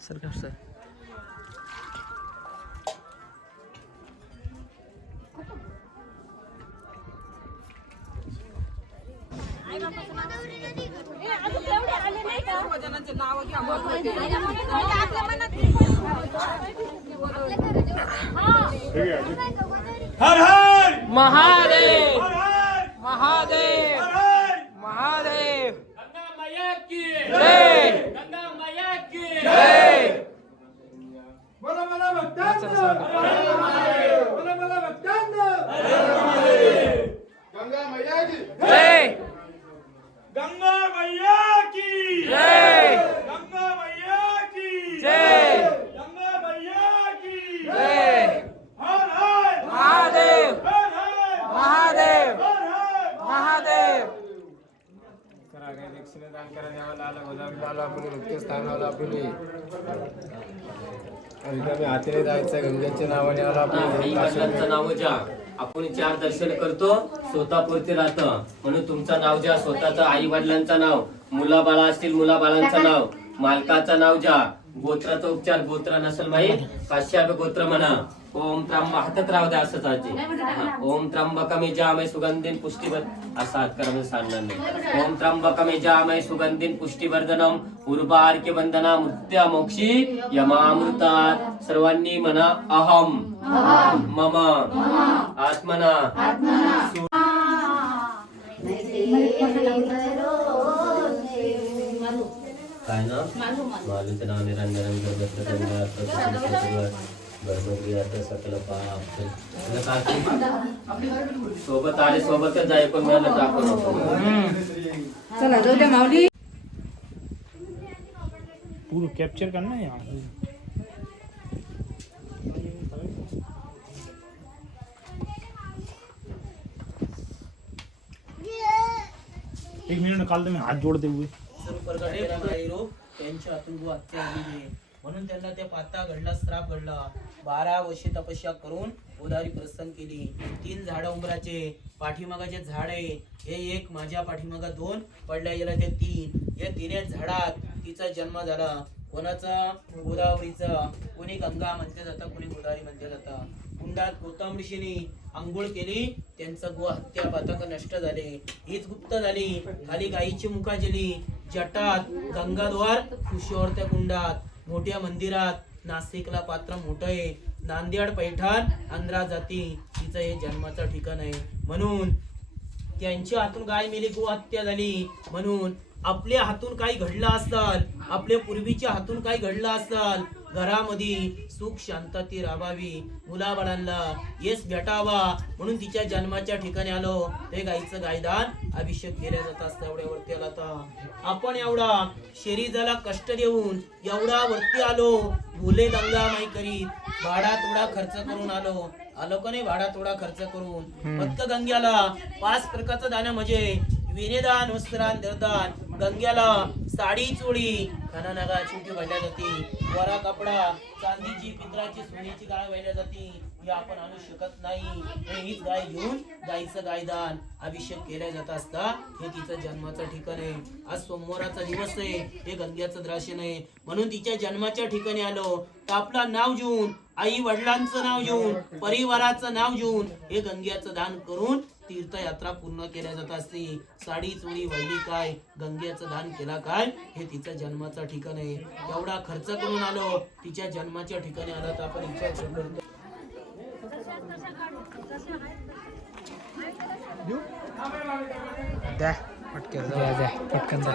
सरकार सर हर हर महादेव महादेव महादेव गंगा मैया की जय गंगा मैया की जय बोला मला भक्तांनो बोला मला भक्तांनो गंगा मैया की जय गंगा मैया की जय गंगा मैया की जय गंगा मैया की जय हर हर महादेव हर हर महादेव हर हर महादेव करा रे दक्षिण दान करा देवाला आला गोदावरीला आलो आपण मुक्ती स्थानाला आपण रिकामी हातीने जायचं गंगेच्या नावाने आला आई वडिलांचं नाव ज्या आपण चार दर्शन करतो स्वतःपुरते राहतं. म्हणून तुमचं नाव ज्या स्वतःचं आई वडिलांचं नाव मुलाबाळा असतील मुलाबाळांचं नाव मालकाचं नाव ज्या गोत्राचा उपचार गोत्र नसेल माहीत काश्याप गोत्र म्हणा ओम त्र्यंब हातात राहू द्या असंच आजी. ओम त्र्यंबकमे जामय सुगंधीन पुष्टीवर असा करा म्हणजे सांगणार नाही ओम त्र्यंबकमे जामय सुगंधीन पुष्टीवर्धनम उर्वार्क्य वंदना मुद्या मोक्षी यमामृतात। सर्वांनी म्हणा अहम। मम। आत्मना। काय ना मालूचं नाव निरंजन सकल पाप सोबत आले सोबतच जाय पण मिळालं तर आपण नको. कैप्चर करना है यहाँ एक मिनट निकाल दे मैं हाथ जोड़ते हुए त्यांच्या हातून हत्या झाली म्हणून त्यांना त्या पाता घडला श्राप घडला. बारा वर्षे तपस्या करून उदारी प्रस्थान केली. तीन झाड उमराचे पाठीमागाचे झाड आहे. हे एक माझ्या पाठीमागा दोन पडल्या गेला ते तीन. या तिने झाडात तिचा जन्म झाला. कोणाचा? गोदावरीचा. कोणी गंगा म्हणते जातं कोणी गोदावरी म्हणते जातं. कुंडात गौतम ऋषीने आंघोळ केली. त्यांचं गो हत्या पातक नष्ट झाले. हीच गुप्त झाली. खाली गायीची मुखा जली. जटात गंगाद्वार कुशोरत्या कुंडात मोठ्या मंदिरात नाशिकला पात्र मोठं आहे. नांदेड पैठण आंध्रा जाती तिचं हे जन्माचं ठिकाण आहे. म्हणून त्यांच्या हातून गाय मेली गो हत्या झाली. म्हणून आपल्या हातून काही घडलं असाल आपल्या पूर्वीच्या हातून काही घडलं असाल घरामध्ये सुख शांतती राहावी मुलाबाळांना येस भेटावा म्हणून तिच्या जन्माच्या ठिकाणी आलो. ते गाईचं गायदान अभिषेक केल्या जात असतं एवढ्या वरती आला आता आपण एवढा शरीराला कष्ट देऊन एवढा वरती आलो. भुले दंगा माई करीत. भाडा थोडा खर्च करून आलो. आलो का नाही भाडा थोडा खर्च करून? फक्त गंग्याला पाच प्रकारचं दान म्हणजे विनेदान वस्त्रान दरदान गंग्याला साडी चोळी. खाना नगा चिंटी वाढल्या जाते. वरा कपडा चांदीची पित्राची सोन्याची गाळ वाहिल्या जाते. हे आपण आणू शकत नाही. हीच गाय घेऊन गायीचं गायदान अभिषेक केल्या जात असता. हे तिचं जन्माचं ठिकाण आहे. आज सोमवाराचा दिवस आहे. हे गंग्याचं द्राक्षण आहे म्हणून तिच्या जन्माच्या ठिकाणी आलो. तर आपलं नाव घेऊन आई वडिलांचं नाव घेऊन परिवाराचं नाव घेऊन हे गंग्याचं दान करून तीर्थयात्रा पूर्ण केल्या जात असते. साडी चोरी वैली काय? गंग्याचं दान केला काय? हे तिचं जन्माचं ठिकाण आहे. एवढा खर्च करून आलो. तिच्या जन्माच्या ठिकाणी आला तर आपण विचार करतो द्या पटकन द्या द्या पटकन द्या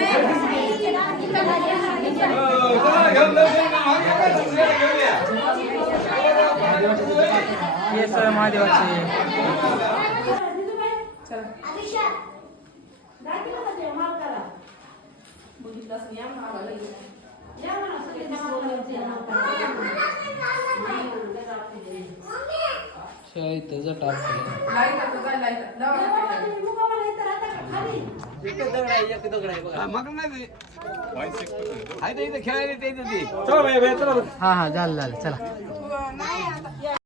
हे सर महादेवाचे इथं टाक हा हा झालं झालं चला.